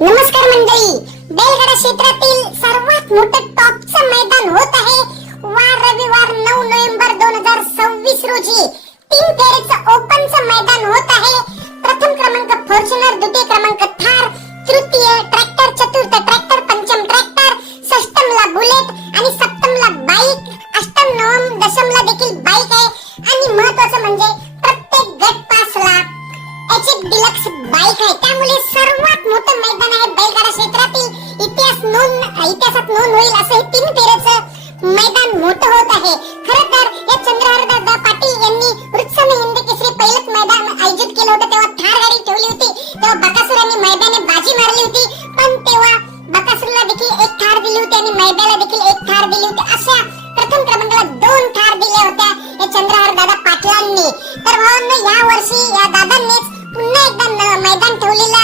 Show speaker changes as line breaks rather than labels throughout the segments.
नमस्कार मंडळी. बेलगडा क्षेत्रातील सर्वात मोठं टॉपचं मैदान होत आहे. वार रविवार नऊ नोव्हेंबर दोन हजार सव्वीस रोजी. तीन फेरीचं ओपनचं मैदान होत आहे. प्रथम क्रमांक फॉर्च्युनर द्वितीय क्रमांक थार तृतीय ट्रॅक्टर चतुर्थ ट्रॅक्टर पंचम ट्रॅक्टर षष्टमला बुलेट आणि सप्तमला बाईक. अष्टम नवम दशमला देखील बाईक आहे. आणि महत्वाचं म्हणजे प्रत्येक गट पासला एच डिलक्स बाईक आहे. नोंद नोंद होईल असे तीन फेऱ्याचं मैदान मोठं होत आहे. खरं तर या चंद्रहार दादा पाटील यांनी वृत्सने हिंद केसरी पहिलंच मैदान आयोजित केलं होतं. तेव्हा थार गाडी ठेवली होती. तेव्हा बकासुरांनी मैदाने बाजी मारली होती. पण तेव्हा बकासुरला देखील एक थार दिली होती आणि मैदाला देखील एक थार दिली होती. अशा प्रथम क्रमांकाला दोन थार दिल्या होत्या हे चंद्रहार दादा पाटलांनी. तर भावांनो या वर्षी या दादांनीच पुन्हा एकदा मैदान ठेवलेलं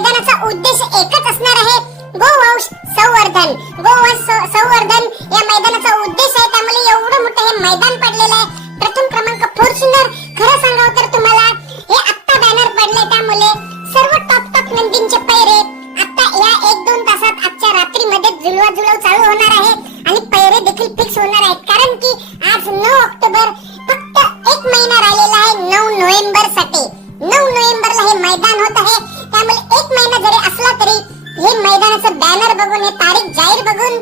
मैदानाचा उद्देश एकच असणार आहे गोवंश संवर्धन. गोवंश संवर्धन या मैदानाचा उद्देश आहे त्यामुळे एवढं मोठं हे मैदान पडलेलं आहे. प्रथम क्रमांक फॉर्च्युनर खरं सांगावं तर तुम्हाला हे आत्ता बॅनर पडले त्यामुळे सर्व टॉप टॉप नंदींचे पैरे आता या एक दोन तासात आजच्या रात्रीमध्ये जुळवा जुळव चालू होणार आहे आणि पैरे देखील फिक्स होणार आहेत. कारण की आज नऊ ऑक्टोबर फक्त एक महिना राहिलेला आहे नऊ बघून हे तारीख जाहीर बघून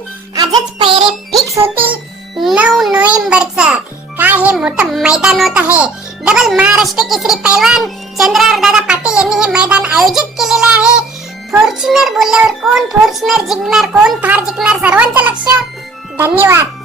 आजच पैरे फिक्स होतील नऊ नोव्हेंबरचं. काय हे मोठं मैदान होत आहे. डबल महाराष्ट्र केसरी पैलवान चंद्रार दादा पाटील यांनी हे मैदान आयोजित केलेलं आहे. फॉर्च्युनर बोलल्यावर कोण फॉर्च्युनर जिंकणार कोण थार जिंकणार सर्वांचं लक्ष. धन्यवाद.